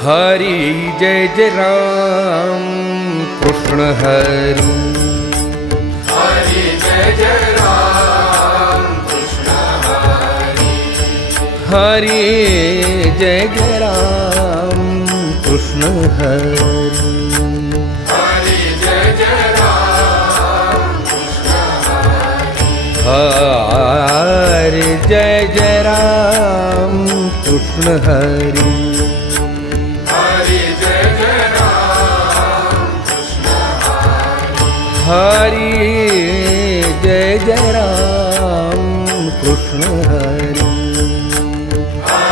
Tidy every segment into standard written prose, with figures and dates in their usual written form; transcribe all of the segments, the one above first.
हरी जय जय राम कृष्ण हरी। हरि जय जय राम कृष्ण हरि। हरी जय जय राम कृष्ण हरी। हरि जय जय राम कृष्ण हरि। हरि जय जय राम कृष्ण हरी। हरि जय जय राम कृष्ण हरि।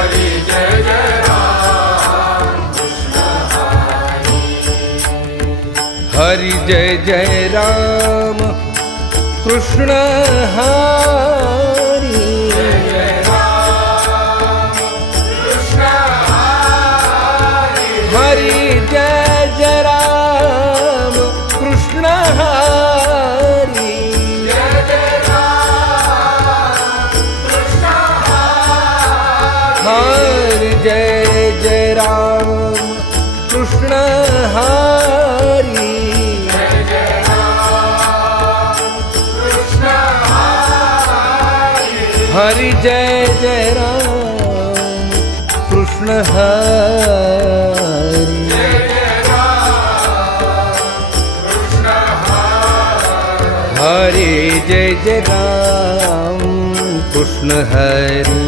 हरि जय जय राम कृष्ण हरि। हरि जय जय राम कृष्ण हरि। जय जय राम कृष्ण हरि। हरि जय जय राम कृष्ण हरि। जय जय राम कृष्ण हरि। हरि जय जय राम कृष्ण हरि। जय जय राम कृष्ण हरि।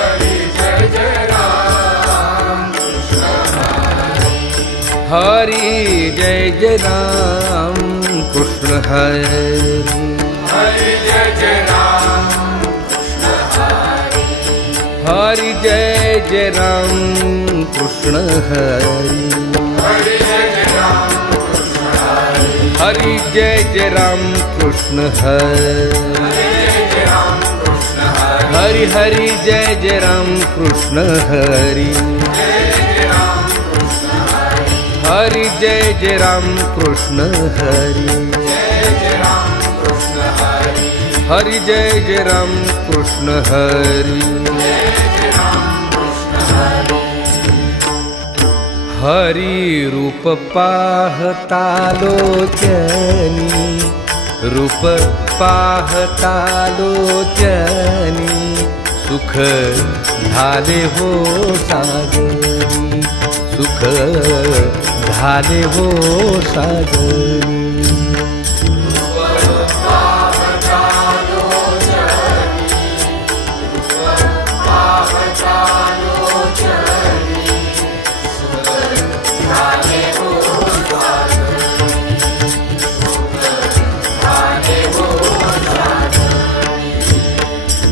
हरि जय जय राम कृष्ण हरि। जय जय राम कृष्ण हरि। हरि जय जय राम कृष्ण हरि। हरि जय जय राम कृष्ण हरि। हरि जय जय राम कृष्ण हरि। हरि जय जय राम कृष्ण हरि। हरि जय जय राम कृष्ण हरि। हरि जय जय राम कृष्ण हरि। हरि जय जय राम कृष्ण हरि। हरि जय जय राम कृष्ण हरि। हरि जय जय राम कृष्ण हरि। जय जय राम कृष्ण हरि। हरि जय जय राम कृष्ण हरि। जय जय राम कृष्ण हरि। हरि रूप पाहता लोचनी। रूप पाहता लोचनी। सुख झाले हो सागरी। सुख झाले हो सागरी।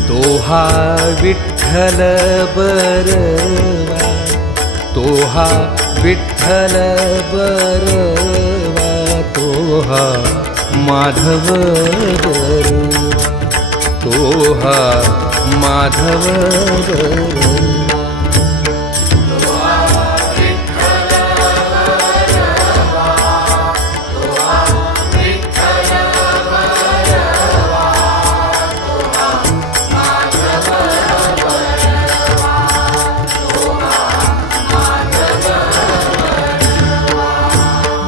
तोहा विठ्ठल बरवा। तोहा विठ्ठल बरवा। तोहा माधव बरवा। तोहा माधव बरवा।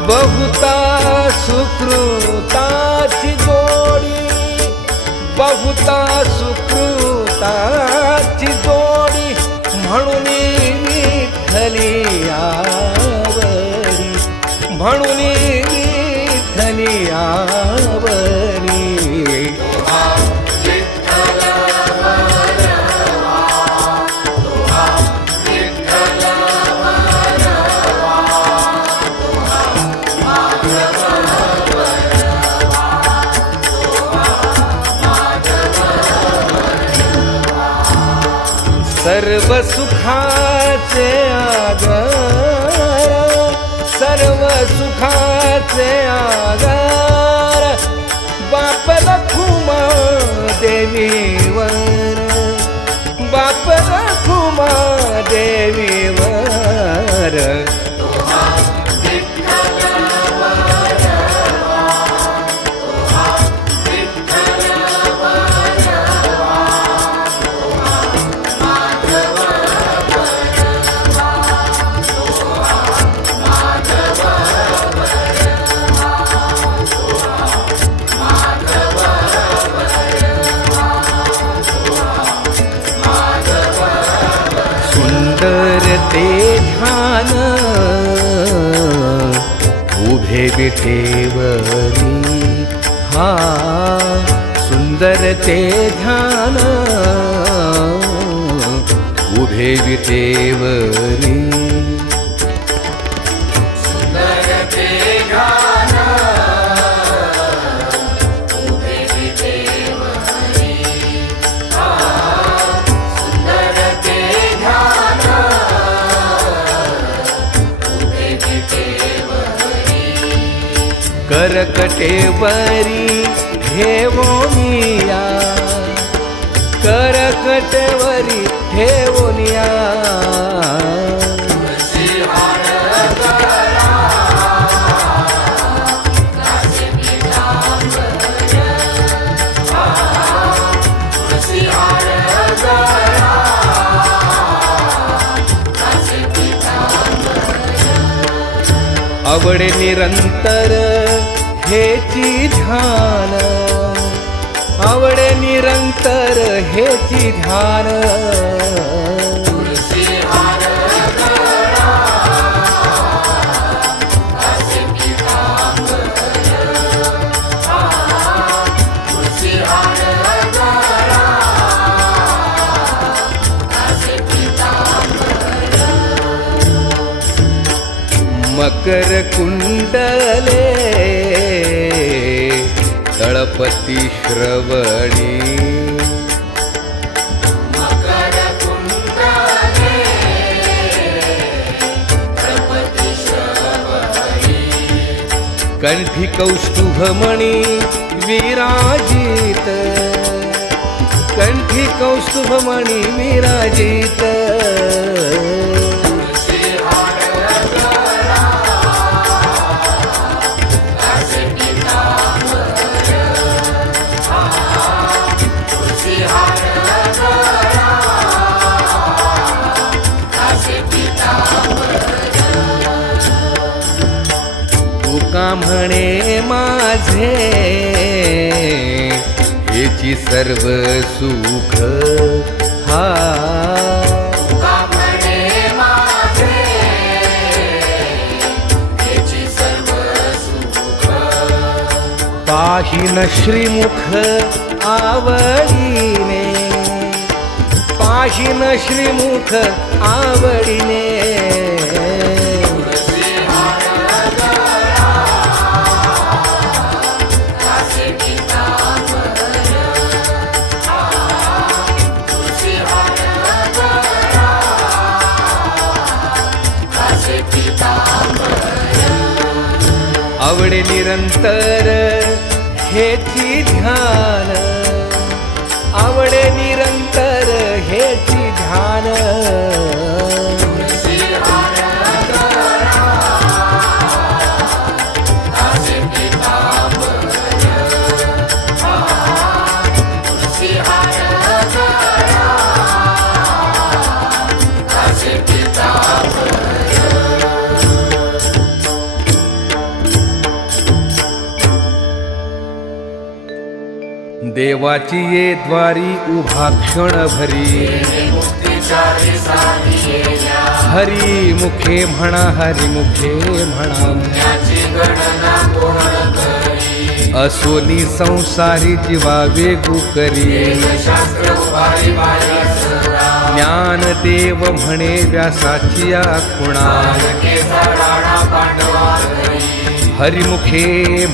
बहुता सुकृताची जोडी। बहुता सुकृताची जोडी। म्हणून विठ्ठली आवडी। म्हणून विठ्ठली आवडी। सर्व सुखाचे आधार। सर्व सुखाचे आधार। बाप रखुमा देवीवर। बाप रखुमा देवीवर। ते ध्यान उभे विठेवरी हा सुंदर ते ध्यान उभे विठेवरी करकटेवरी ठेवोनिया करकटेवरी ठेवोनिया आवडे निरंतर हेची ध्यान आवडे निरंतर हेची ध्यान मकर कुंडले तळपती श्रवणी कंठी कौस्तुभमणी विराजित कंठी कौस्तुभमणी विराजित तुका म्हणे माझे हेची सर्व सुख हा तुका म्हणे माझे हेची सर्व सुख पाहिन श्रीमुख आवडीने पाहिन श्रीमुख आवडीने आवडे निरंतर हेची ध्यान आवडे निरंतर हेची ध्यान देवाची ये द्वारी उभा क्षण भरी हरी मुखे म्हणा हरी मुखे म्हणा असोनी संसारी जीवा वेगू करी ज्ञान देव म्हणे व्यासाची खुणा हरिमुखे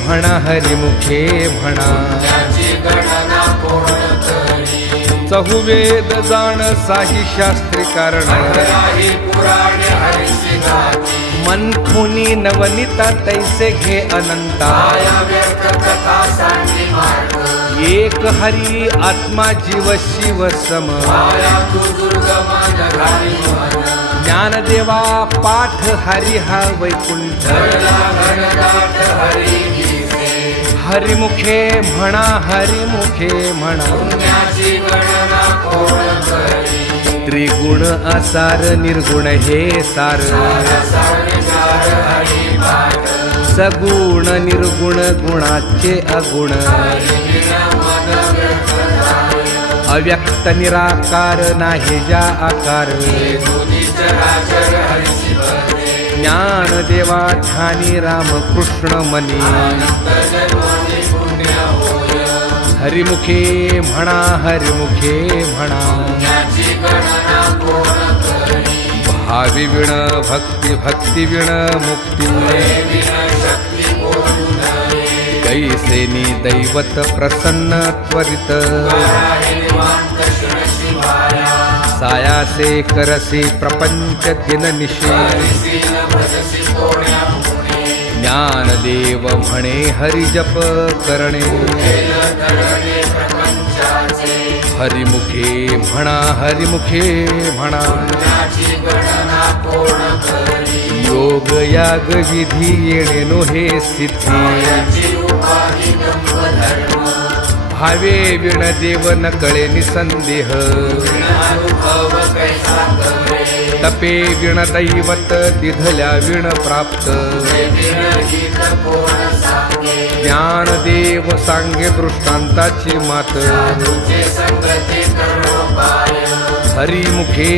म्हणा हरिमुखे म्हणा चहुवेद जाण साही शास्त्री कारण मनखुनी नवनिता तैसे घे अनंता एक हरी आत्मा जीव शिव सम ज्ञानदेवा पाठ हरि हा वैकुंठ हरिमुखे म्हणा हरिमुखे म्हणा त्रिगुण असार निर्गुण हे सार सगुण निर्गुण गुणाचे अगुण अव्यक्त निराकार नाही ज्या आकार दोन्ही चराचर हरिसी भरले ज्ञान देवा ध्यानी राम कृष्ण मनी अनंत जन्मोनी पुण्य होय हरिमुखे म्हणा हरिमुखे म्हणा पुण्याची गणना कोण करी भावी विण भक्ती भक्ती विण मुक्ती विन शक्ती बोलू नये कैसेनी दैवत प्रसन्न त्वरित आहे निवांत क्षण शिवाया सायासे करसे प्रपंच दिननिशे हरिसी न भजसी कोण्या पुणे ज्ञानदेव म्हणे हरिजप करणे केलं धरणे प्रपंचाचे हरिमुखे म्हणा हरिमुखे म्हणा पुण्याची गणना कोण करी योग याग विधी येणे नो हे सिद्धी मायाची उपाधी गंभ धर्म भावे विण देव न कळे निसंदेह अनुभव कैसा करे तपे विण दैवत दिधल्या विण प्राप्त विरहित कोण सांगे ज्ञानदेव सांगे दृष्टांताची मात साधूचे संगती करोपाय हरिमुखे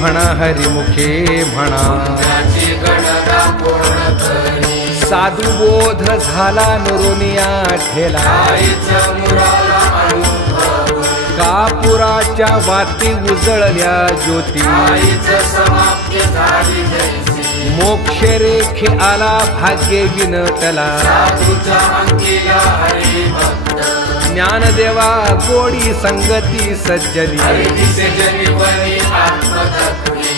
म्हणा हरिमुखे म्हणा पुण्याची गणना कोण करी साधू बोध झाला नरोनिया ठेला आईचं मुराला अनुभव कापुराच्या वाती उजळल्या ज्योती आईचं समाप्ती झाली जैसी मोक्ष रेखे आला भाग्य विनटला साधूच्या अंकीला हरिभक्त ज्ञानदेवा गोडी संगती सज्जनी हरिदिसे जनिवनी आत्मतत्वी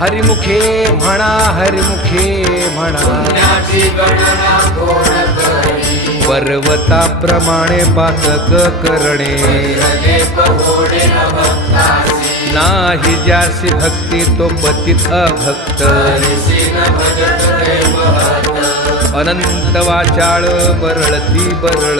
हरिमुखे म्हणा हरिमुखे म्हणा पुण्याची गणना कोण करी पर्वताप्रमाणे पातक करणे लेप होणे अभक्तासी नाही ज्यासी भक्ती तो पतित अभक्त हरिसी न भजत ते महत अनंत वाचाळ बरळती बरळ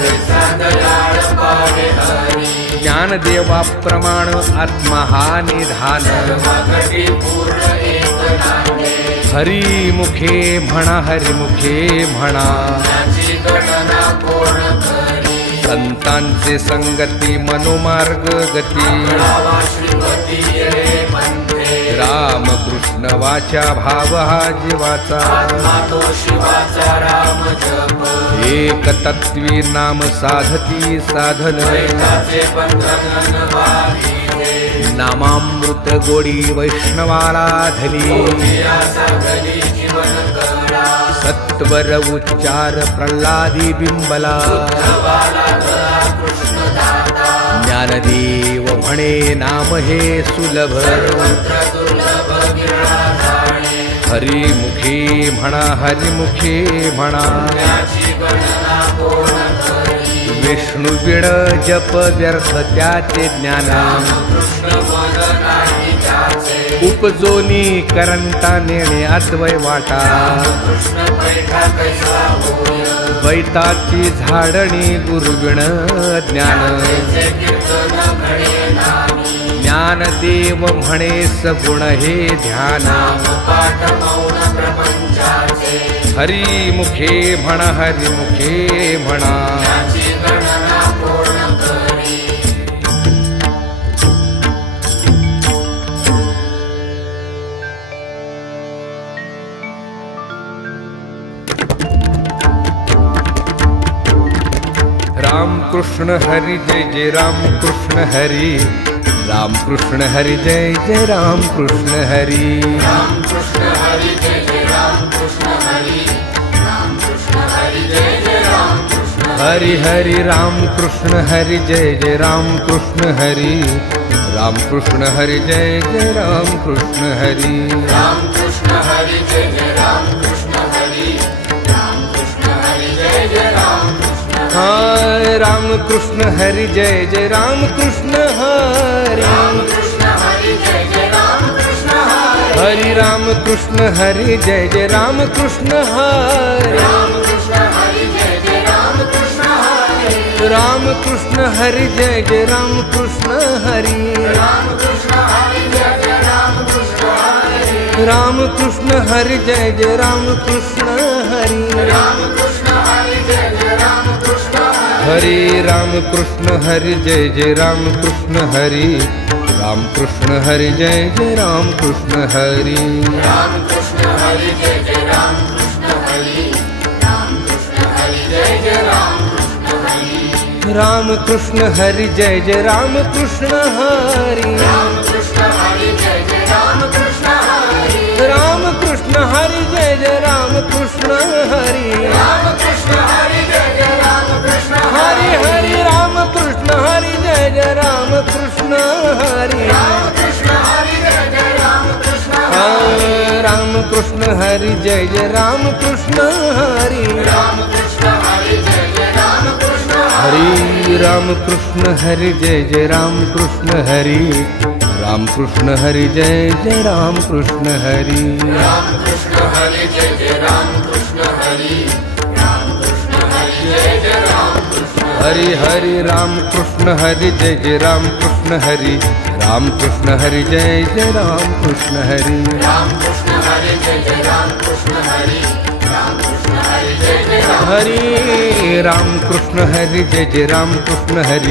कैसा दयाळ पावे हरी ज्ञानदेवा प्रमाण आत्मा हा निधान धर्मघटी पूर्ण एक नांगे हरिमुखे म्हणा हरिमुखे म्हणा पुण्याची गणना कोण करी संतांचे संगती मनोमार्ग गती रावा श्रीपती रे म्हणते रामकृष्ण वाचा भाव हा जीवाचा आत्मा तो शिवाचा राम जप एक तत्वी नाम साधती साधन वैताचे बंधन वाहिते नामामृत गोडी वैष्णवाला धली या सागरी जीवन करा सत्वर उच्चार प्रल्हादी बिंबला वाला गळा कृष्णदाता ज्ञानदेव म्हणे नाम हे सुलभ मंत्र दुर्लभ गिळा जाणे हरिमुखे म्हणा हरिमुखे म्हणा पुण्याची गणना कोण करी विष्णू विण जप व्यर्थ त्याचे ज्ञान कृष्ण मन नाही त्याचे उपजोनी करंटा नेणे अद्वय वाटा कृष्ण पैठा कैसा होय वैताची झाडणी गुरुविण ज्ञान त्याचे कीर्तन घडे नामी ज्ञानदेव म्हणे सगुण हे ध्यान पाठ मौन प्रपंचाचे हरिमुखे म्हणा हरिमुखे म्हणा पुण्याची गणना कोण करी राम कृष्ण हरी जय जय राम कृष्ण हरी राम कृष्ण हरी जय जय राम कृष्ण हरी राम कृष्ण हरी जय जय राम कृष्ण हरी राम कृष्ण हरी जय जय राम कृष्ण हरि हरि राम कृष्ण हरि जय जय राम कृष्ण हरि राम कृष्ण हरि जय जय राम कृष्ण हरि राम कृष्ण हरी जय जय राम कृष्ण हरी राम कृष्ण हरी जय जय राम कृष्ण हाय राम कृष्ण हरि जय जय राम कृष्ण हरि राम कृष्ण हरी जय जय राम कृष्ण हरी हरि राम कृष्ण हरि जय जय राम कृष्ण हरि राम कृष्ण हरी जय जय राम कृष्ण हरी राम कृष्ण हरि जय जय राम कृष्ण हरि राम कृष्ण हरी जय जय राम कृष्ण हरी राम कृष्ण हरि जय जय राम कृष्ण हरि राम कृष्ण हरी जय जय राम कृष्ण हरी हरी राम कृष्ण हरी जय जय राम कृष्ण हरी राम कृष्ण हरी जय जय राम कृष्ण हरी राम कृष्ण हरी जय जय राम कृष्ण हरी राम कृष्ण हरी जय जय राम कृष्ण हरी राम कृष्ण हरी जय जय राम कृष्ण हरी राम कृष्ण हरी जय जय राम कृष्ण हरी राम कृष्ण हरी जय जय राम कृष्ण हरी राम कृष्ण हरी जय जय राम कृष्ण हरी हरी राम कृष्ण हरी जय जय राम कृष्ण हरी राम कृष्ण हरी जय जय राम कृष्ण राम कृष्ण हरी जय जय राम कृष्ण हरी राम कृष्ण हरी जय जय राम कृष्ण हरी राम कृष्ण हरी जय जय राम कृष्ण हरी राम कृष्ण हरी जय जय राम कृष्ण हरी राम कृष्ण हरी जय जय राम कृष्ण हरी राम कृष्ण हरी जय जय राम कृष्ण हरी हरी राम कृष्ण हरी जय जय राम कृष्ण हरी राम कृष्ण हरी जय जय राम कृष्ण हरी राम कृष्ण हरी जय जय राम कृष्ण हरी राम कृष्ण हरी जय जय राम हरी राम कृष्ण हरी जय जय राम कृष्ण हरी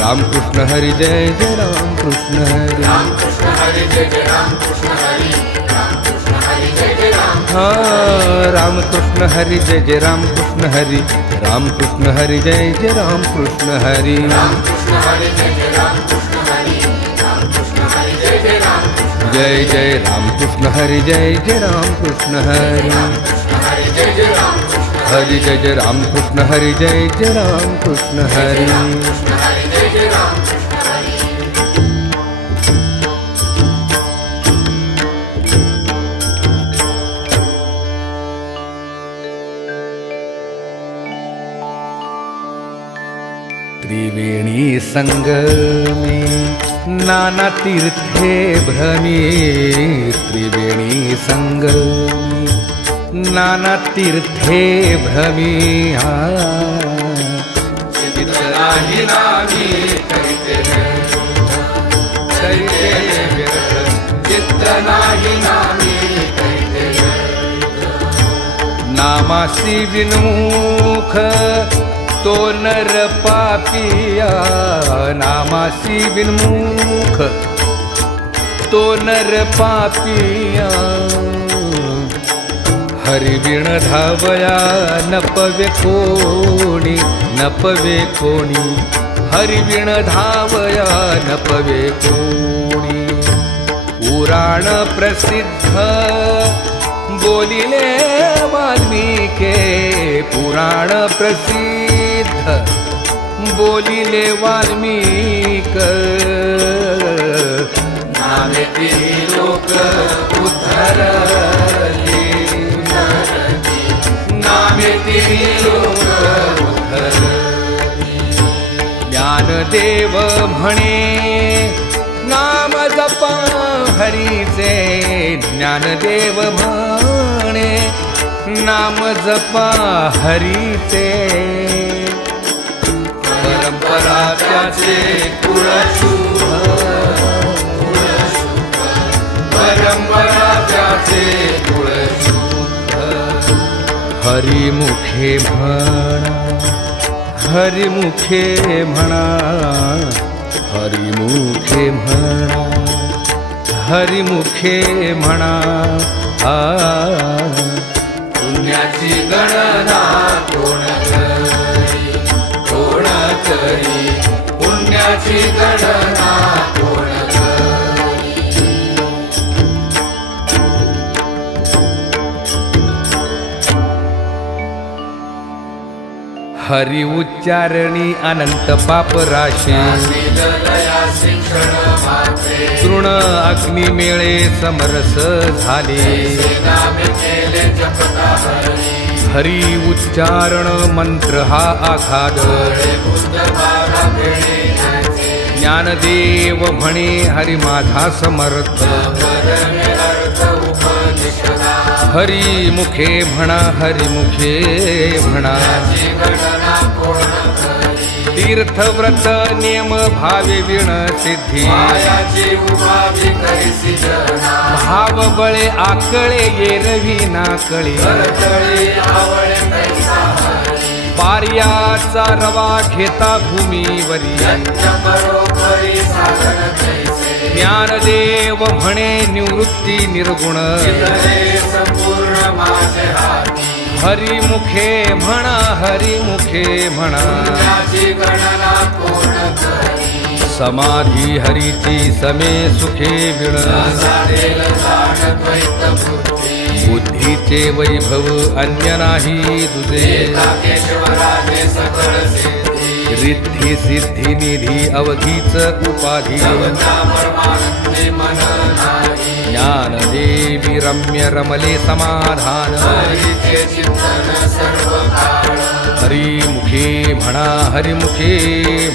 राम कृष्ण हरी जय जय राम कृष्ण हरी राम कृष्ण हरी जय जय राम कृष्ण हरी राम कृष्ण हरी जय जय राम राम कृष्ण हरी जय जय राम कृष्ण हरी राम कृष्ण हरी जय जय राम कृष्ण हरी राम कृष्ण हरी जय जय राम कृष्ण हरी राम कृष्ण हरी जय जय राम जय जय राम कृष्ण हरी जय जय राम कृष्ण हरी कृष्ण हरी जय जय राम कृष्ण हरी जय जय राम कृष्ण हरी जय जय राम कृष्ण हरी कृष्ण हरी जय जय राम कृष्ण हरी त्रिवेणी संगमे नाना तीर्थे भ्रमी त्रिवेणी संगमे नाना तीर्थे भ्रमी चित्त नाही नामी करीते चित्त नाही नामी करीते नामासी विनमुख तो नर पापिया नामासी विनमुख तो नर पापिया हरिविण धावया नपवे कोणी नपवे कोणी हरिविण धावया नपवे कोणी पुराण प्रसिद्ध बोलिले वाल्मीके पुराण प्रसिद्ध बोलिले वाल्मीक नामेती लोक उद्धरले नामेती लोक ज्ञानदेव म्हणे नाम जपा हरीचे ज्ञानदेव म्हणे नाम जपा हरीचे परंपरा त्याचे कुळशुभ परंपरा त्याचे कुळशुभ हरिमुखे म्हणा हरिमुखे म्हणा हरिमुखे म्हणा हरिमुखे म्हणा पुण्याची गणना कोण करी कोण करी पुण्याची गणना कोण करी हरि उच्चारणी अनंत पाप राशी दया शिक्षण मात्रे तृण अग्नी मेळे समरस झाले नामे केले जपता हरी हरि उच्चारण मंत्र हा आघात बुद्ध बाबा भेणे ज्ञानदेव म्हणे हरि माझा समर्थ परमे अर्थ उपनिषदा हरि मुखे म्हणा हरि मुखे म्हणा गणना कोण करी तीर्थव्रत नियम भावे विण सिद्धी मायाची उभावी करीसी जना भाव बळे आकळे येरवी नाकळे करतळी आवळे कैसा हरी पारियाचा रवा घेता भूमीवरी बरोबरी साधन तैसे ज्ञानदेव म्हणे निवृत्ती निर्गुण संपूर्ण माझे हाती हरिमुखे म्हणा हरिमुखे म्हणा पुण्याची गणना पूर्ण करी समाधी हरीची समे सुखे विण साधेल जाण द्वैत बुद्धी बुद्धीचे वैभव अन्य नाही तुझे केशवराजे सकळ सिद्धी रिद्धी सिद्धी निधी अवधीच उपाधी परमानंदी मन नाही ज्ञानदेवी रम्य रमले समाधान हरीचे चिंतन सर्व काळ हरिमुखे म्हणा हरिमुखे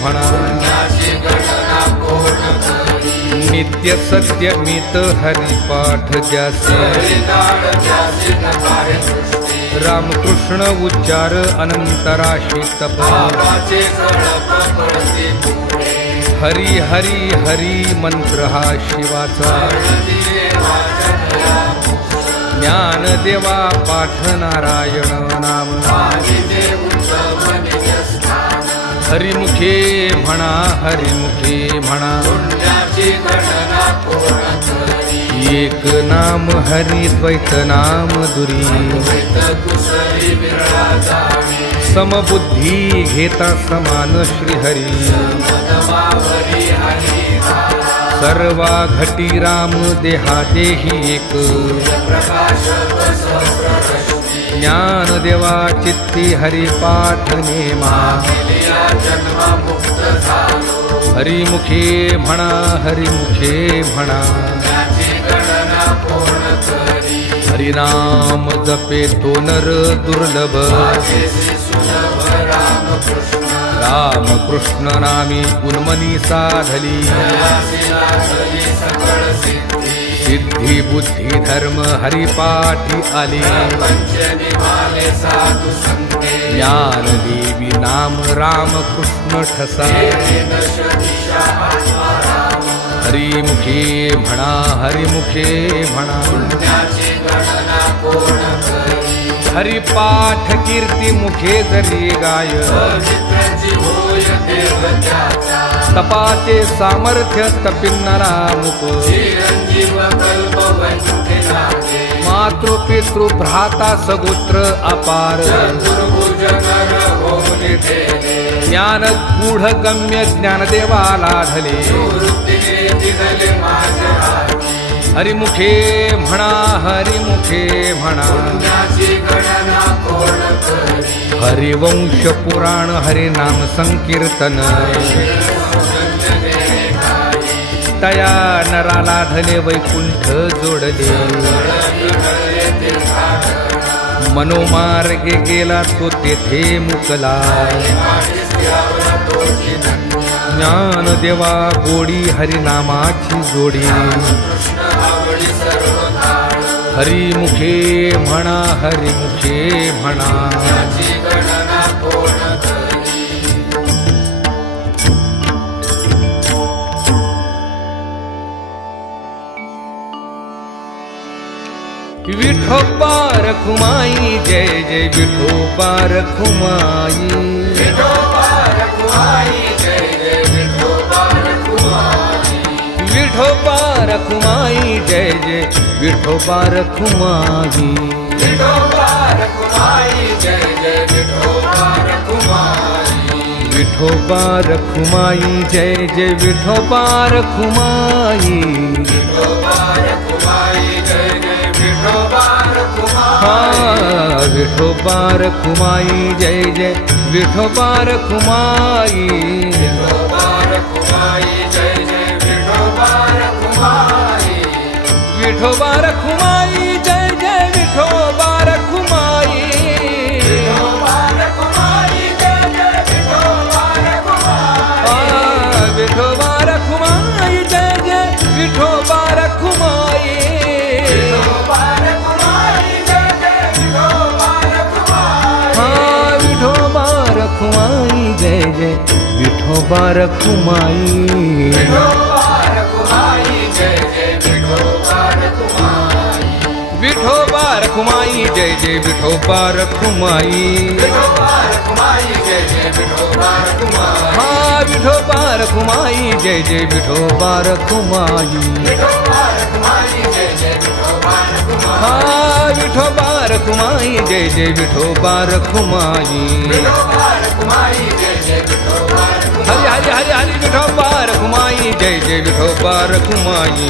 म्हणा पुण्याची गणना पूर्ण करी नित्य सत्य मित हरिपाठ ज्यासे हरिकाळ ज्यासी नकारे सृष्टी रामकृष्ण उच्चार अनंतराशी तप बाबाचे कळप पडती पुढे हरी हरी हरी मंत्र हा शिवाचा ज्ञानदेवा पाठ नारायण नाम हरिमुखे म्हणा हरिमुखे म्हणा पुण्याची गणना पूर्ण करी एक नाम हरी द्वैत नाम दुरी दुसरी विरळा जाणे समबुद्धी घेता समान श्रीहरी मनवावरी हरी सर्वा घटी राम देहा देही एक प्रकाशक सहस्ररश्मी ज्ञानदेवा चित्ती हरिपाठ नेमा केलिया जन्म मुक्त झालो हरिमुखे म्हणा हरिमुखे म्हणा पुण्याची गणना पूर्ण करी हरिनाम जपे तो नर दुर्लभ माझेसी सुलभ रामकृष्ण रामकृष्ण नामी उन्मनी साधली दयासिला धरी सकळ सिद्धी सिद्धी बुद्धी धर्म हरिपाठी आली पंचनिवाले साधू संते ज्ञानदेवी नाम रामकृष्ण ठसा दिशा आत्माराम हरिमुखे म्हणा हरिमुखे म्हणा पुण्याची गणना पूर्ण करी हरिपाठ कीर्ती मुखे जरी गाय पवित्रांची होय देव त्याचा तपाचे सामर्थ्य तपिन्नरा मुख चिरंजीव कल्प वैकुंठे लागे मातृपितृ भ्राता सगोत्र अपार चतुर्भुज नर होऊन ठेले ज्ञान गूढ गम्य ज्ञानदेवा लाधले वृत्तीने दिनले माझ्या हाती हरिमुखे म्हणा हरिमुखे म्हणा पुण्याची गणना पूर्ण करी हरिवंश पुराण हरिनाम संकीर्तन तया नराला धले वैकुंठ जोडले मनोमार्गे गेला तो तेथे मुकला ज्ञानदेवा गोडी हरिनामाची जोडी हरिमुखे म्हणा हरिमुखे म्हणा गणना पूर्ण करी विठोबा रखुमाई जय जय विठोबा रखुमाई विठोबा रखुमाई जय जय विठोबा रखुमाई विठोबा रखुमाई जय जय विठोबा रखुमाई विठोबा रखुमाई जय जय विठोबा रखुमाई विठोबा रखुमाई जय जय विठोबा रखुमाई विठोबा रखुमाई जय जय विठोबा रखुमाई हा विठोबा रखुमाई जय जय विठोबा रखुमाई विठोबा रखुमाई जय जय विठोबा रखुमाई विठोबा रखुमाई जय जय विठोबा रखुमाई विठोबा रखुमाई जय जय विठोबा रखुमाई हा विठोबा रखुमाई जय जय विठोबा रखुमाई विठोबा रखुमाई जय जय विठोबा रखुमाई हा विठोबा रखुमाई जय जय विठोबा रखुमाई विठोबा रखुमाई जय जय विठोबा रखुमाई विठोबा रखुमाई रखुमाई जय जय विठोबा रखुमाई हा विठोबा रखुमाई जय जय विठोबा रखुमाई हा विठोबा रखुमाई जय जय विठोबा रखुमाई हरि हरि हरि हरि विठोबा रखुमाई जय जय विठोबा रखुमाई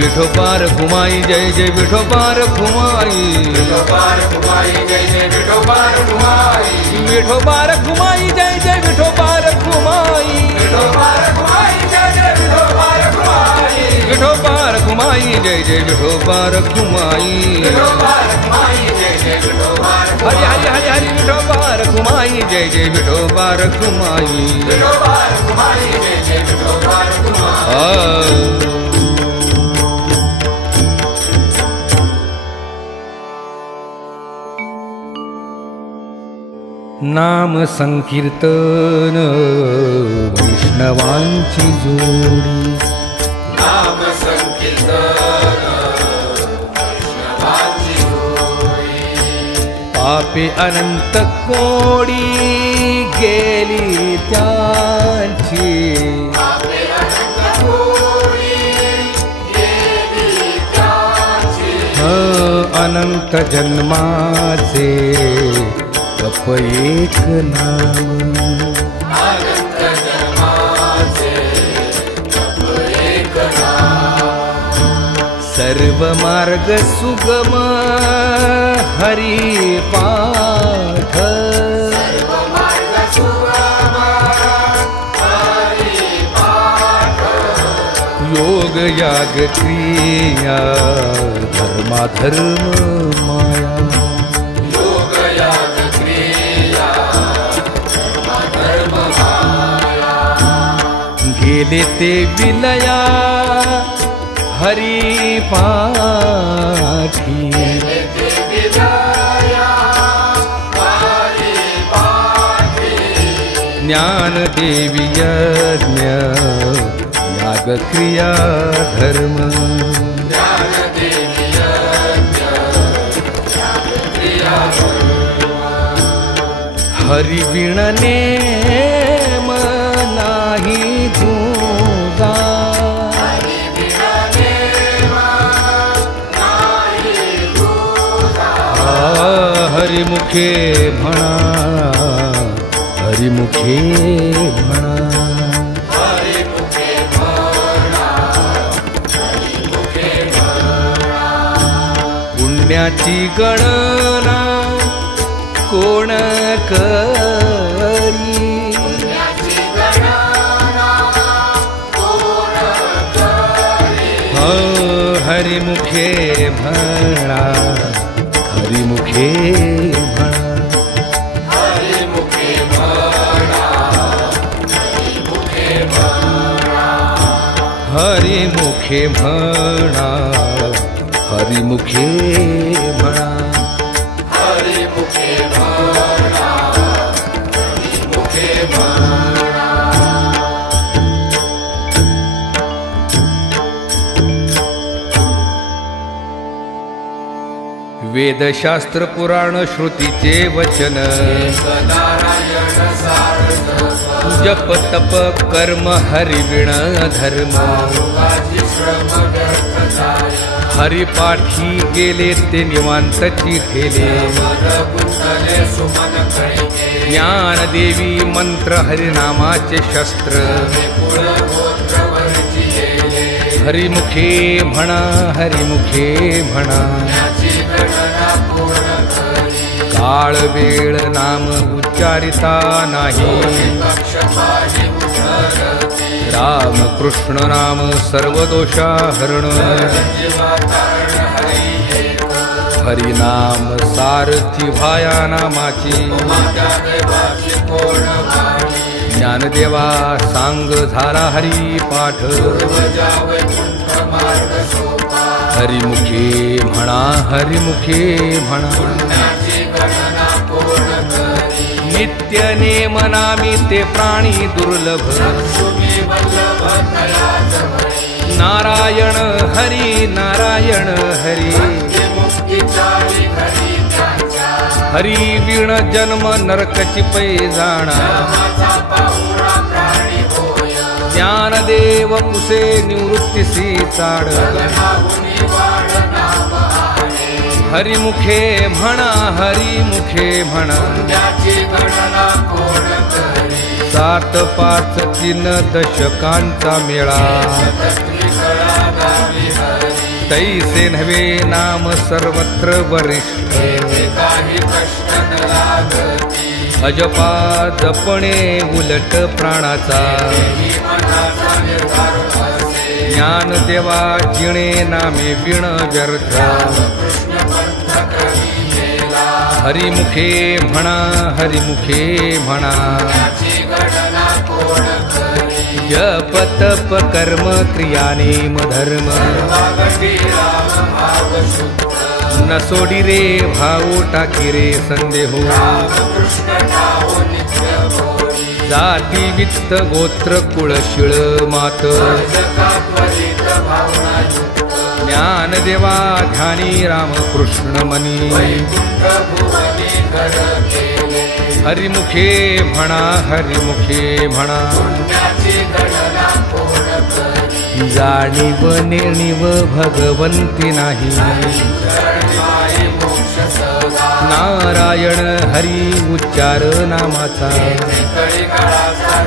विठोबा रखुमाई जय जय विठोबा रखुमाई विठोबा रखुमाई जय जय विठोबा रखुमाई विठोबा रखुमाई जय जय विठोबा रखुमाई हरि हरि हरि हरि विठोबा रखुमाई जय जय विठोबा रखुमाई नाम संकीर्तन वैष्णवांची जोडी नाम संकीर्तन वैष्णवांची जोडी पापे अनंत कोडी गेली त्यांची पापे अनंत कोडी गेली त्यांची अनंत जन्माचे जप एक नाम अनंत जन्माचे जप एक नाम सर्व मार्ग सुगम हरी पाठ सर्व मार्ग सुगम हरी पाठ योग याग क्रिया धर्माधर्म माया योग याग क्रिया धर्म माया गेले ते विलया हरी पाठी ज्ञान देवी यज्ञ याग क्रिया धर्म हरि बिन नेम नाही धुजा हरिमुखे म्हणा हरिमुखे म्हणा पुण्याची गणना कोण करी हरिमुखे म्हणा हरिमुखे म्हणा हरिमुखे म्हणा हरिमुखे म्हणा वेदशास्त्र पुराण श्रुतीचे वचन जप तप कर्म हरिविण धर्म हरिपाठी गेले ते निवांतची ठेले ज्ञानदेवी मंत्र हरिनामाचे शस्त्र हरिमुखे म्हणा हरिमुखे म्हणा काळ वेळ नाम उच्चारिता नाही राम कृष्ण नाम सर्व दोषा हरण हरिनाम सारथी भाया नामाची ज्ञानदेवा सांग झाला हरी पाठ हरिमुखे म्हणा हरिमुखे म्हणा नित्य नेम नामी ते प्राणी दुर्लभ नारायण हरी नारायण हरी मुक्तीचारी घरी त्यांच्या हरी वीण जन्म नरकची पैजाणा माझा पाहुणा प्राणी होय ज्ञानदेव कुसे निवृत्तीसी चाड गगनाहुनी वाढ नाम आहे हरिमुखे म्हणा हरिमुखे म्हणा त्याची गणना कोण करी 7 5 3 दशकांचा मेळा सतत्विकळा गावी हरी तैसे नव्हे नाम सर्वत्र वरिष्ठ येथे काही कष्ट न लागती अजपा जपणे उलट प्राणाचा ही मनाचा निर्धार असे ज्ञानदेवा जिणे नामे विण व्यर्थ कृष्ण पंथ कवी गेला हरिमुखे म्हणा हरिमुखे म्हणा त्याची गणना कोण करी जप तप कर्म क्रिया नेम धर्म वागटी राम भाव शुद्ध न सोडी रे भाऊ टाकी रे संदेहो राम कृष्ण ठाव नित्य भोरी जाती वित्त गोत्र कुळ शिळ मात जगा त्वरित भावना युक्त ज्ञानदेवा ध्यानी रामकृष्ण मनी वैकुंठ भुवनी घर केले हरिमुखे म्हणा हरिमुखे म्हणा पुण्याची गणना कोण करी जाणीव नेणीव भगवंती नाही जळमाई मोक्ष सदा नारायण हरी उच्चार नामाचा कळी काळाचा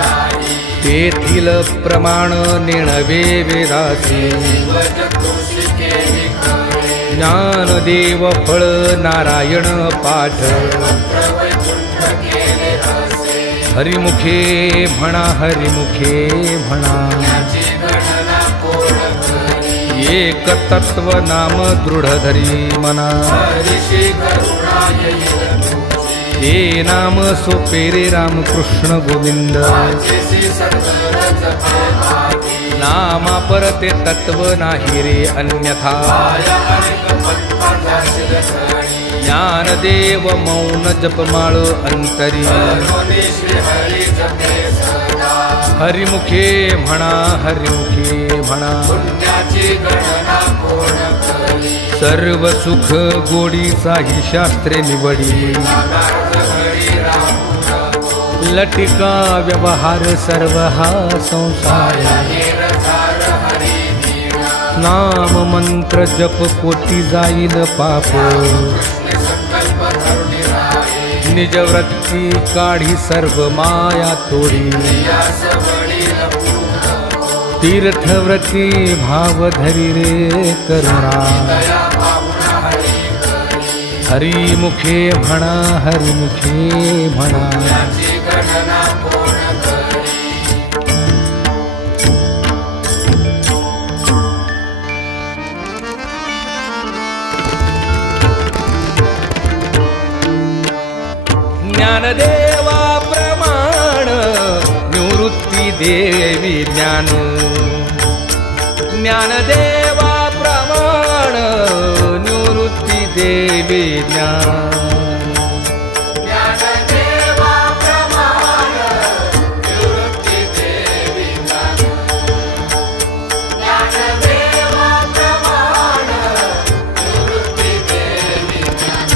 नाही तेथील प्रमाण नेणवे वेदासी वज तुळशी केली खरे ज्ञानदेव फळ नारायण पाठ मंत्र वैकुंठ केले असे हरिमुखे म्हणा हरिमुखे म्हणा त्याची गणना कोण करी एक तत्व नाम दृढ धरी मना हरिशी करुणा येईल तुझी हे नाम सोपे रे रामकृष्ण गोविंद वाचेसी सत्तर जपे भागी नामा परते तत्व नाही रे अन्यथा पाया अनेक पत्ता जाशील सणी ज्ञानदेव मौन जपमाळ अंतरी करुणी श्री हरी जपे सदा हरिमुखे म्हणा हरिमुखे म्हणा पुण्याची गणना कोण करी सर्व सुख गोडीचाही शास्त्रे निवडी नागार्थ घडी राहू नको लटिका व्यवहार सर्व हा संसार निरधार हरी वीणा नाम मंत्र जप कोटी जाईल पाप कृष्ण संकल्प धरुणी राहे निज वृत्ती काढी सर्व माया तोडी यास वडील पूर्ण तीर्थव्रती भाव धरी रे करुणा दया भावना हरी करी हरिमुखे म्हणा हरिमुखे म्हणा त्याची गणना कोण करी ज्ञानदेवा प्रमाण निवृत्ती देवी ज्ञान ज्ञानदेवा प्रमाण निवृत्ती देवी ज्ञान ज्ञानदेवा प्रमाण निवृत्ती देवी ज्ञान ज्ञानदेवा प्रमाण निवृत्ती देवी ज्ञान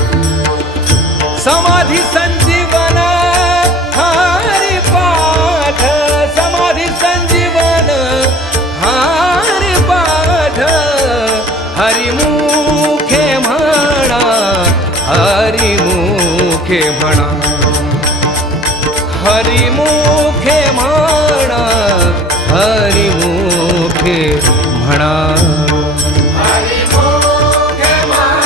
समाधी संजीवन हरि पाठ समाधी संजीवन हरि पाठ हरिमुखे म्हणा हरिमुखे म्हणा हरिमुखे म्हणा हरिमुखे म्हणा हरी मोखे म्हणा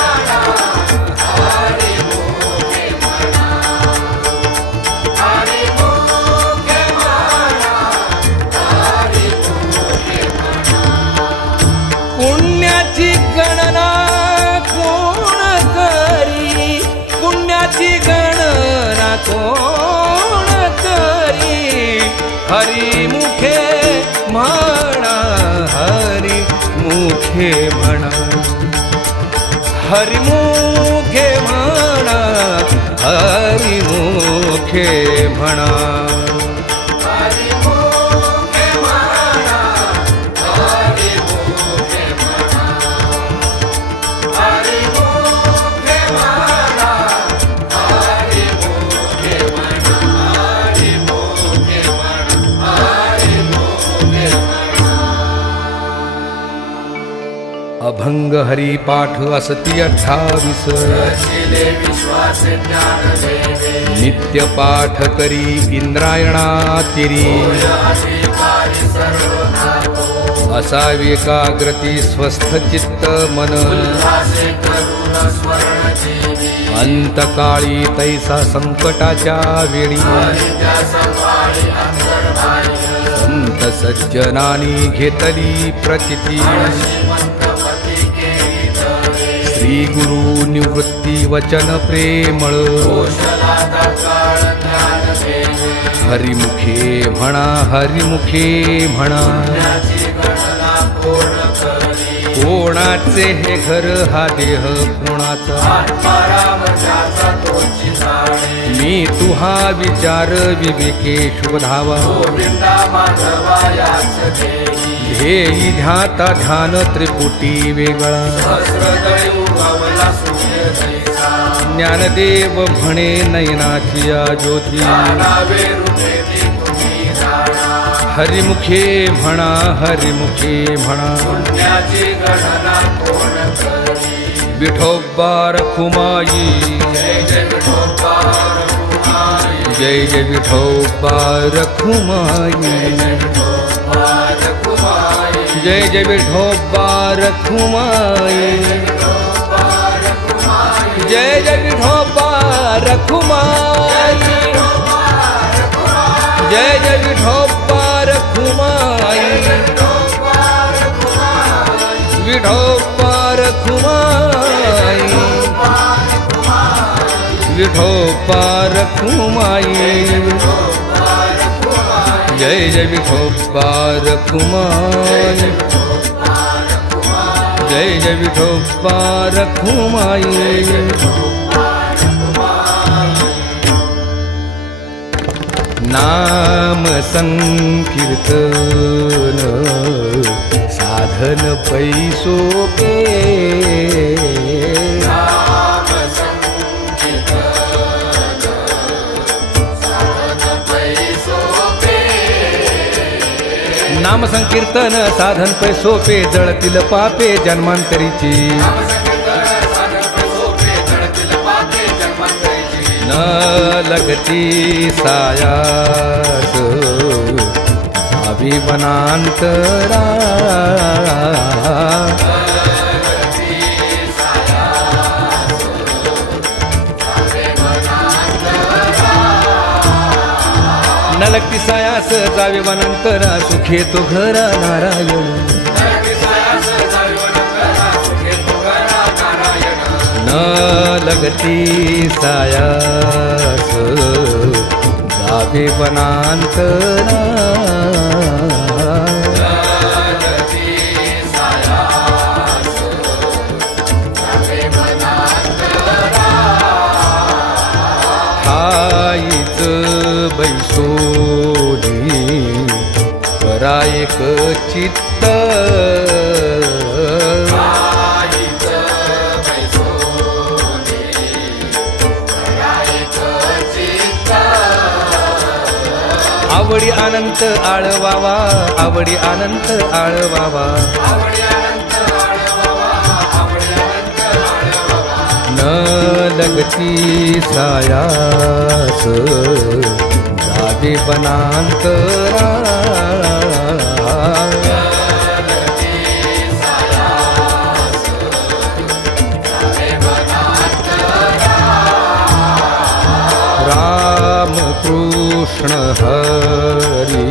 हरी मोखे म्हणा हरी मोखे म्हणा हरी मोखे पुण्याची गणना कोण करी पुण्याची गणना कोण करी हरिमुखे म्हणा हरिमुखे म्हणा हरिमुखे म्हणा हरिमुखे म्हणा हरी मोखे म्हणा अभंग हरिपाठ असती 28 रचिले विश्वास ज्ञान देवे नित्य पाठ करी इंद्रायणातिरी अधिकारी सर्वनातो असावे एकाग्रती स्वस्थ चित्त मन उल्हासे करुण स्मरण जीवी अंतकाळी तैसा संकटाच्या वेळी हरित्या संभाळी अंतर्बाह्य संत सज्जनानी घेतली प्रचिती श्रीमंतपती केली तळे श्री गुरु निवृत्ती वचन प्रेमळ कौशला तत्काळ ज्ञान देवे हरिमुखे म्हणा हरिमुखे म्हणा पुण्याची गणना कोण करी कोणाचे हे घर हा देह कोणाचा आत्माराम ज्याचा तोची जाणे मी तुहा विचार विवेके शोधावा गोविंदा माधवा याच देही ध्येयी ध्याता ध्यान त्रिपुटी वेगळा सहस्रदळी उगवला सूर्य जैसा ज्ञानदेव म्हणे नयनाची या ज्योती नावे हृदयी तुम्ही जाणा हरिमुखे म्हणा हरिमुखे म्हणा पुण्याची गणना कोण करी विठोबा रखुमाई जय जय विठोबा रघुमाई जय जय विठोबा रखुमाई विठोबा रघुमाई जय जय विठोबा रखुमाई विठोबा रघुमाई जय जय विठोबा रखुमाई जय जय विठोबा रखुमाई विठोबा रखुमाई विठोबा रखुमाई जय जय विठोबा रखुमाई जय जय विठोबा रखुमाई नाम संकीर्तन साधन पैसोपे नाम संकीर्तन साधन पैसोपे नाम संकीर्तन साधन पैसोपे जळतील पापे जन्मांतरीची न लगती सायास अभिवनांतरा न लगती सायास जावे वनांतरा सुखे तो घरा नारायण न लगती सायास जावे वनांतरा ठाईच बैसोली करा एक चित्त आवडी अनंत आळवावा आवडी अनंत आळवावा न लगती सायास जावे वनांतरा राम कृष्ण हरी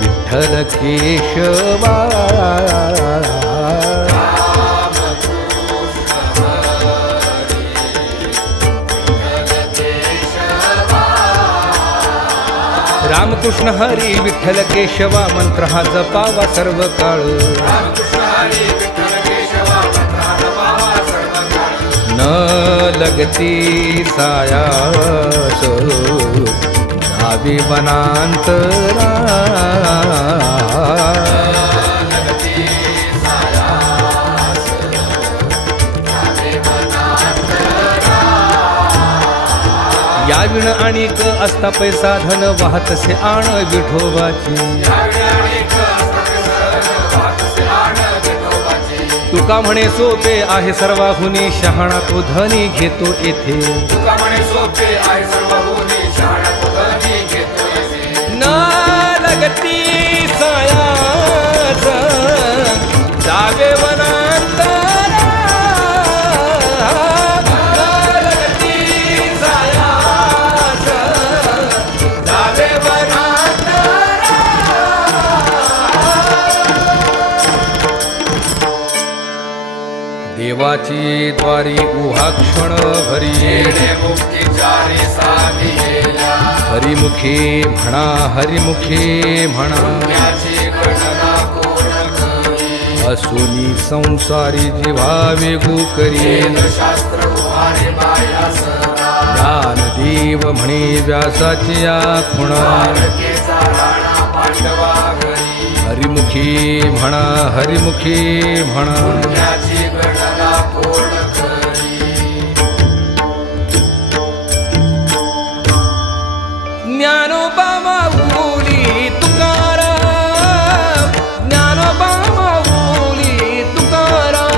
विठ्ठल केशवा रामकृष्ण हरी विठ्ठल केशवा मंत्र हा जपावा सर्व काळ न लगती सायास जावे वनांतरा याविण आणिक असता पैसा धन वाहतसे आण विठोबाची तुका म्हणे सोपे आहे सर्वाहुनी शहाणा तो धनी घेतो येथे तुका म्हणे सोपे आहे सर्वभूमी शहाणा तो धनी घेतो येथे ना लगती सायाच जावे वनांतरा ना लगती सायाच जावे वनांतरा देवाची द्वारी उहाक्षण भरी येणे मुक्ती चारी साधी गेल्या हरिमुखे म्हणा हरिमुखे म्हणा पुण्याची गणना कोण करी असुनी संसारी जिव्हा वेगू करी वेदशास्त्र उभारे बाह्यासरा ज्ञानदेव म्हणे व्यासाची या खुणा द्वारकेचा राणा पांडवा घरी हरिमुखे म्हणा हरिमुखे म्हणा पुण्याची गणना कोण करी ज्ञानोबा माऊली तुकाराम ज्ञानोबा माऊली तुकाराम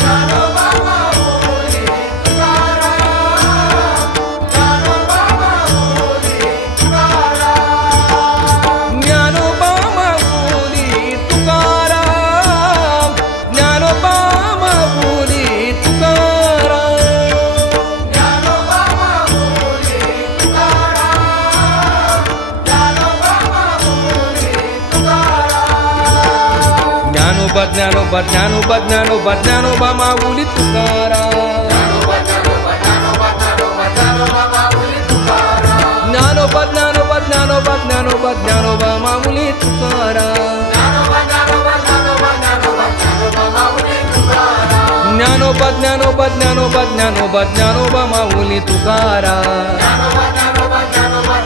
ज्ञानोबा माऊली तुकाराम ज्ञानोबा माऊली तुकाराम ज्ञानोबा माऊली तुकाराम ज्ञानोबा माऊली तुकाराम ज्ञानोबा माऊली तुकाराम ज्ञानोबा माऊली तुकाराम ज्ञानोबा ज्ञानोबा ज्ञानोबा ज्ञानोबा ज्ञानोबा माऊली तुकाराम ज्ञानोबा ज्ञानोबा ज्ञानोबा ज्ञानोबा ज्ञानोबा माऊली तुकाराम ज्ञानोबा ज्ञानोबा ज्ञानोबा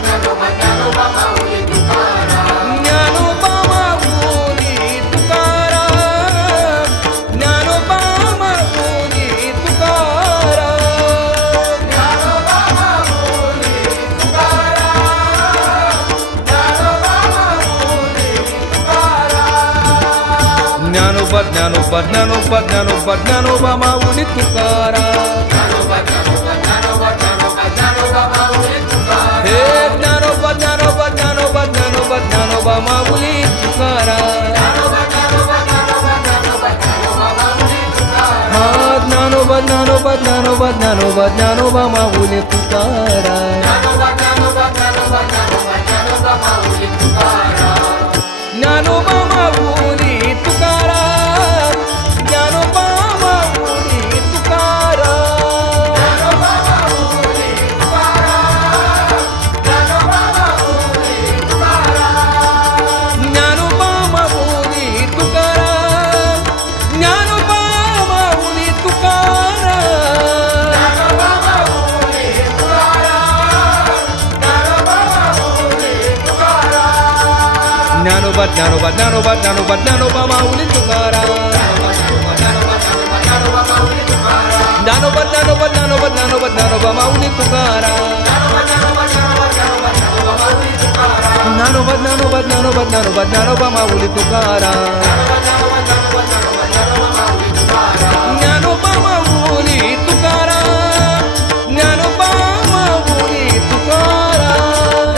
ज्ञानोबा ज्ञानोबा माऊली तुकाराम ज्ञानोबा माऊली तुकाराम ज्ञानोबा माऊली तुकाराम ज्ञानोबा ज्ञानोबा ज्ञानोबा ज्ञानोबा ज्ञानोबा माऊली तुकाराम हे ज्ञानोबा ज्ञानोबा ज्ञानोबा ज्ञानोबा ज्ञानोबा माऊली तुकाराम हा ज्ञानोबा ज्ञानोबा ज्ञानोबा ज्ञानोबा ज्ञानोबा माऊली तुकाराम ज्ञानोबा माऊली तुकाराम ज्ञानोबा माऊली तुकाराम ज्ञानोबा माऊली तुकाराम ज्ञानोबा माऊली तुकाराम ज्ञानोबा ज्ञानोबा ज्ञानोबा ज्ञानोबा ज्ञानोबा माऊली तुकाराम ज्ञानोबा ज्ञानोबा ज्ञानोबा ज्ञानोबा ज्ञानोबा माऊली तुकाराम ज्ञानोबा ज्ञानोबा ज्ञानोबा ज्ञानोबा ज्ञानोबा माऊली तुकाराम ज्ञानोबा माऊली तुकाराम ज्ञानोबा माऊली तुकाराम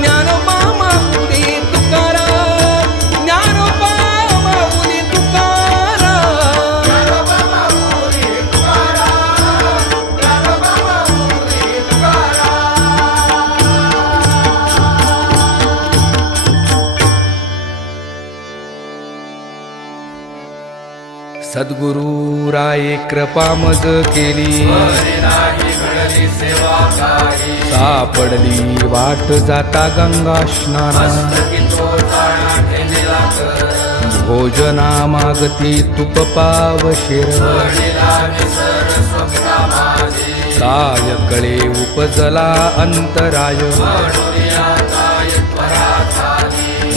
ज्ञानोबा माऊली तुकाराम ज्ञानोबा माऊली सद्गुरु राये कृपा मज केली सापडली वाट जाता गंगा स्नाना भोजना मागती तुप पावशेर काय कळे उपजला अंतराय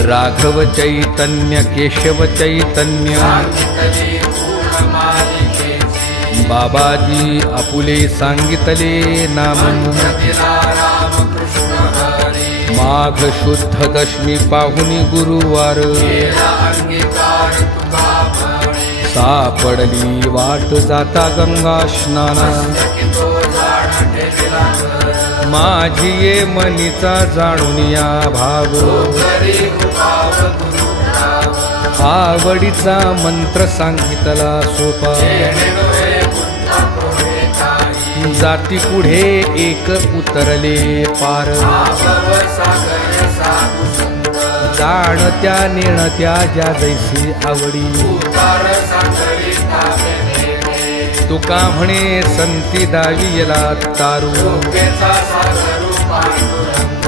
राघव चैतन्य केशव चैतन्य बाबाजी आपुले सांगितले नाम माघ शुद्ध दशमी पाहुनी गुरुवार केला अंगीकार तुका म्हणे सापडली वाट जाता गंगा स्नाना की तो जाण ठेविला कर माझी ये मनीचा जाणून या भाव घरी उपाव गुरु नाव आवडीचा मंत्र सांगितला सोपा येणेनो हे पुन्हा कोणे काही जाती पुढे एक उतरले पार आभव सागर साधू संत जाणत्या नेणत्या ज्या जैसी आवडी उतार सागरी ताबे नेणे तुका म्हणे संती दावियला तारू योग्येचा सागर पांडुरंग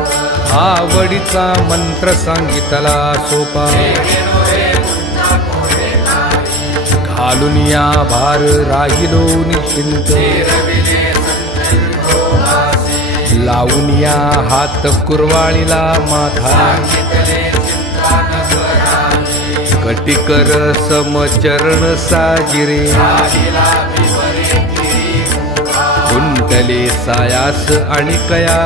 आवडीचा मंत्र सांगितला सोपा येणेनो हे पुन्हा कोणे काही घालून या भार राहिलो निश्चिंत रविले संत भासी लावून या हात कुरवाळीला माथा सांगितले चिंता न करावी कटिकर समचरण साजिरे राहिला विवरे गिरी मुखा कुंटले सायास आणि कया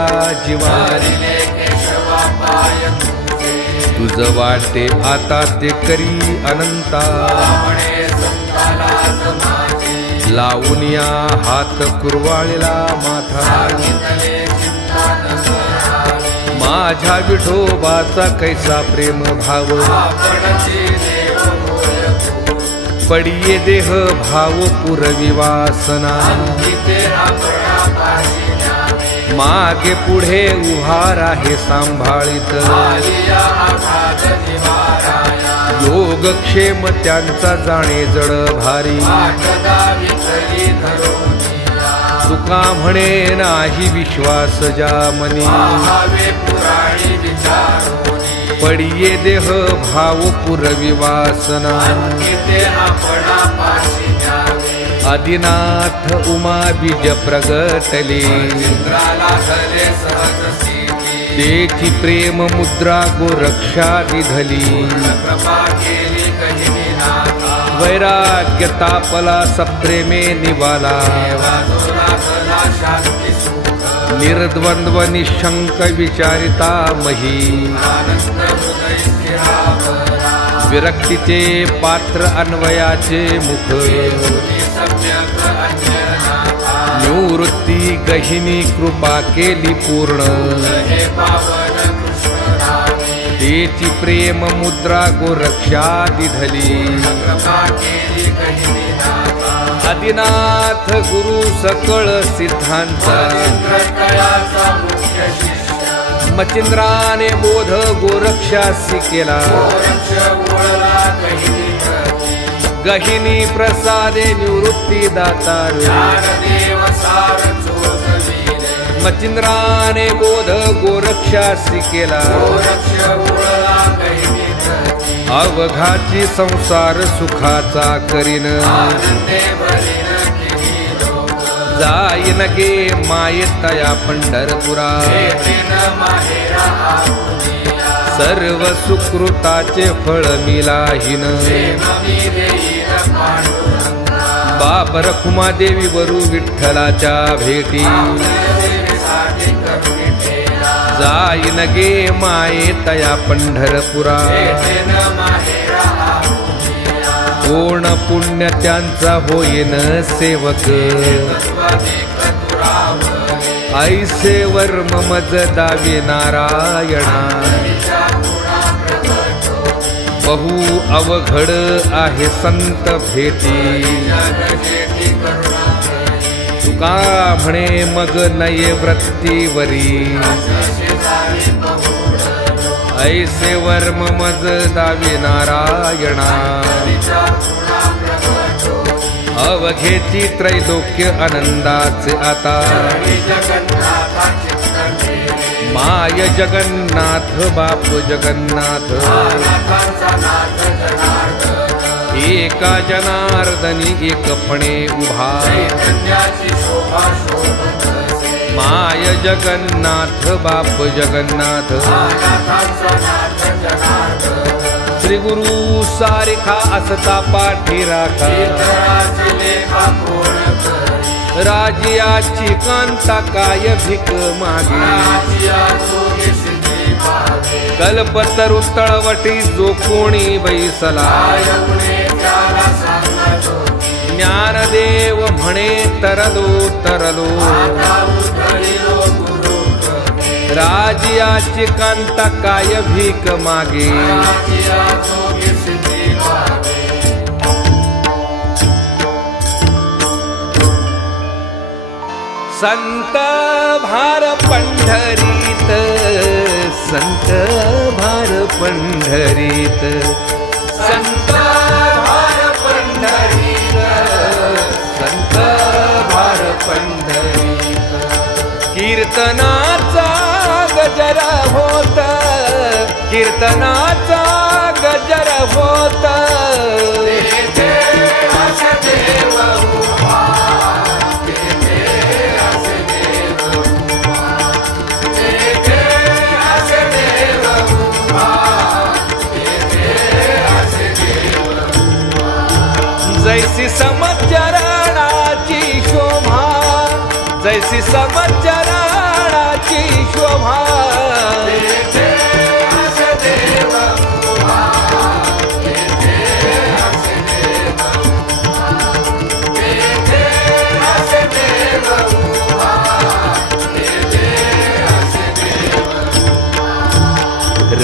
जिवारी हरिले केशवा पाय तुझे तुझ वाटे आता ते करी अनंता म्हणे संताला समाजे लावून या हात कुरवाळीला माथा सांगितले चिंता न करावी माझ्या विठोबाचा कैसा प्रेम भाव आपणची देव होय तू पडिये देह भाव पुरवी वासना तिथे आपणा पाशी न्यावे मागे पुढे उभार आहे सांभाळीत आलिया आघात निवाराया योगक्षेम त्यांचा जाणे जड भारी आठदा विठली धरोनिया तुका म्हणे नाही विश्वास ज्या मनी पाहावे पुराणी विचारोनी पडिये देह भाव पुरवी वासना तिथे आपणा पाशी न्यावे आदिनाथ उमा बीज प्रगटले इंद्राला धरे सहज स्थिती तेची प्रेम मुद्रा गोरक्षा दिधली कृपा केली कहिनी नाथा वैराग्य तापला सप्रेमे निवाला वाजोला कला शांती सुख निर्द्वंद्व निशंक विचारिता मही आनंद हृदय स्थिरावरा विरक्तीचे पात्र अन्वयाचे मुख योगी सम्यक अंजनाथा निवृत्ती गहिनी कृपा केली पूर्ण हे पावन कृष्ण रामे तेची प्रेम मुद्रा गोरक्षा दिधली कृपा केली कहिनी नाथा आदिनाथ गुरु सकळ सिद्धांचा इंद्रकयाचा मुख्य शिष्य मचिंद्राने बोध गोरक्षासी केला गोरक्ष बोळला कहिनी प्रती गहिनी प्रसादे निवृत्ती दातार ज्ञानदेव सार चोजविले मचिंद्राने बोध गोरक्षासी केला गोरक्ष बोळला कहिनी प्रती अवघाची संसार सुखाचा करीन आनंदे भरीन किती लोक जाईन गे मायेतया पंढरपुरा भेटीन माहेरा आपुनिया सर्व सुकृताचे फळ मिलाहीन प्रेममी देईन पांडुरंगा बाप रखुमादेवी वरू विठ्ठलाच्या भेटी देवीसाठी करुणी ठेला जाईन गे मायेतया पंढरपुरा भेटीन माहेरा आपुनिया कोण पुण्य त्यांचा होईन सेवक तत्त्वाधिक तुरावले ऐसे वर्म मज दावी नारायणा हरीच्या गुणा प्रगट होती बहु अवघड आहे संत भेटी जगजेठी करुणा करी तुका म्हणे मग नये वृत्तीवरी शेजारी पहुडलो ऐसे वर्म मज दावी नारायणा हरीच्या गुणा प्रगट होती अवघेची त्रैलोक्य आनंदाचे आता हरी जगन्नाथा चित्त ठेवे माय जगन्नाथ बाप जगन्नाथ नाथांचा नाथ जनार्दन एका जनार्दनी एकपणे उभा चैतन्याची शोभा शोभत असे माय जगन्नाथ बाप जगन्नाथ नाथांचा नाथ जनार्दन श्री गुरु सारिखा असता पाठी राखा इतराची लेखा कोण करी राजियाची कांता काय भिक मागे राजिया जोगी सिद्धी पावे कल्पतरू तळवटी जो कोणी बैसला आयवणे त्याला सांगा ज्योती ज्ञानदेव म्हणे तरलो तरलो आता उतरिलो गुरु कृपे राजियाची कांता काय भीक मागे राजिया जोगी सिद्धी पावे संत भार पंढरीत संत भार पंढरीत संत भार पंढरीत संत भार पंढरीत कीर्तनाचा गजर होत कीर्तनाचा गजर होत तेथे असे देव उभा तेथे असे देव उभा तेथे असे देव उभा तेथे असे देव जैसी समचरणाची शोभा जैसी समचरणाची शोभा तेथे असे देव उभा तेथे असे देव उभा तेथे असे देव उभा तेथे असे देव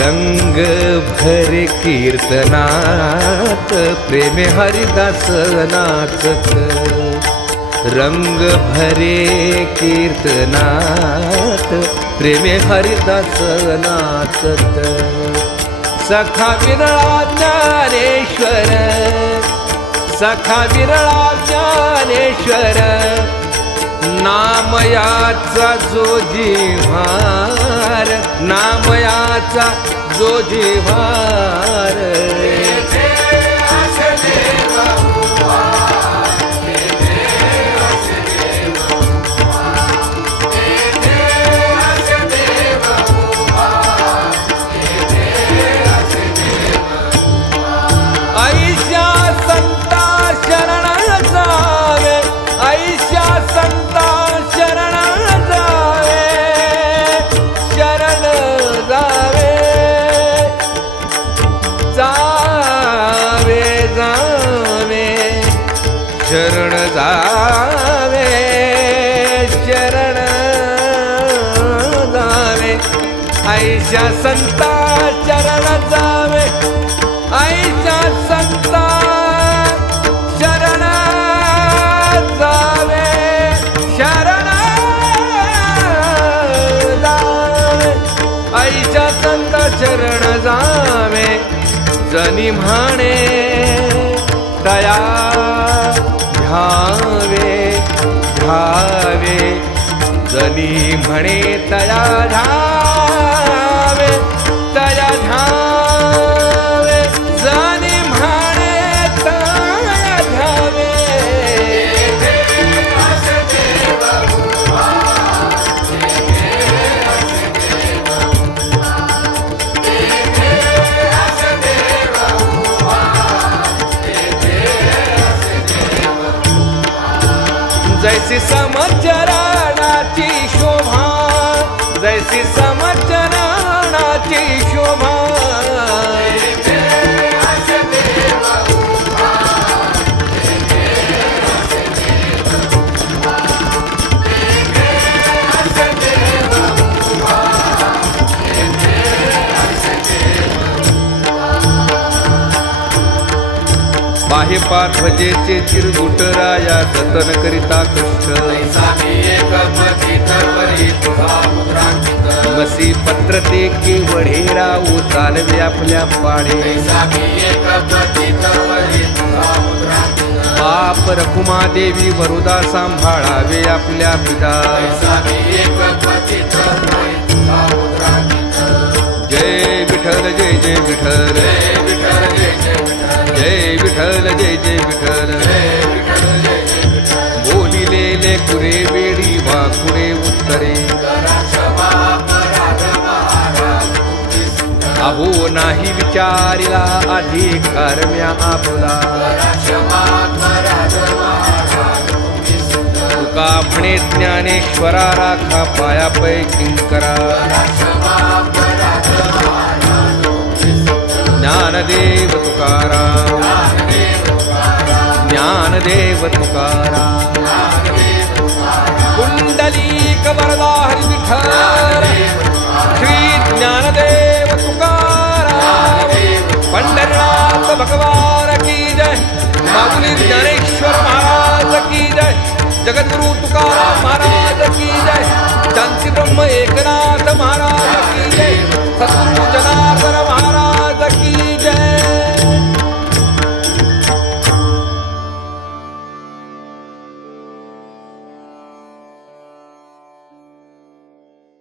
रंग भरे कीर्तनात प्रेमे हरिदास नाचत रंग भरे कीर्तनात प्रेमे हरिदास नाचत सखा विरळा ज्ञानेश्वर सखा विरळा ज्ञानेश्वर नामयाचा जो जिव्हार नामयाचा जो जिव्हार तेथे असे देव उभा तेथे असे देव उभा तेथे असे देव उभा तेथे असे देव ऐशा संता शरण जावे ऐशा संता शरण जावे शरण जावे जावे जावे शरण जावे शरण जावे ऐशा संता शरण जावे ऐशा संता शरण जावे शरण जावे ऐशा संत शरण जावे जनी म्हणे दया घ्यावे घ्यावे जनी म्हणे तया घ्यावे तया घ्यावे जनी म्हणे तया घ्यावे तेथे असे देव उभा तेथे असे देव उभा तेथे असे देव उभा तेथे असे देव जैसी समचरणाची शोभा जैसी समचरणाची शोभा तेथे असे देव उभा तेथे असे देव उभा तेथे असे देव उभा तेथे असे देव बाहे पाठवजेचे चिरगुटराया जतन करिता कष्ट सामी एक पतित परी तुझा मुद्रांकित मसी पत्र ते केवढेरा चालवे आपल्या पाडे सामी एक पतित परी तुझा मुद्रांकित बाप रखुमादेवी वरुदा सांभाळावे आपल्या पिता सामी एक पतित परी तुझा मुद्रांकित जय विठ्ठल जय जय विठ्ठल जय विठ्ठल जय जय विठ्ठल जय विठ्ठल जय जय विठ्ठल जय विठ्ठल जय जय विठ्ठल बोलिलेले कुरे वेडी वाकुडे उत्तरे करा क्षमा अपराध महाराज तुमची सिद्ध अहो नाही विचारिला अधिकार म्या आपला करा क्षमा अपराध महाराज तुमची सिद्ध तुका म्हणे ज्ञानेश्वरा राखा पायापै किंकरा करा क्षमा अपराध ज्ञानदेव तुकाराम ज्ञानदेव तुकाराम कुंडलीक वरदा हरी विठ्ठल श्री ज्ञानदेव तुकाराम पंढरनाथ भगवान की जय माऊली ज्ञानेश्वर महाराज की जय जगद्गुरु तुकाराम महाराज की जय शांती ब्रह्म एकनाथ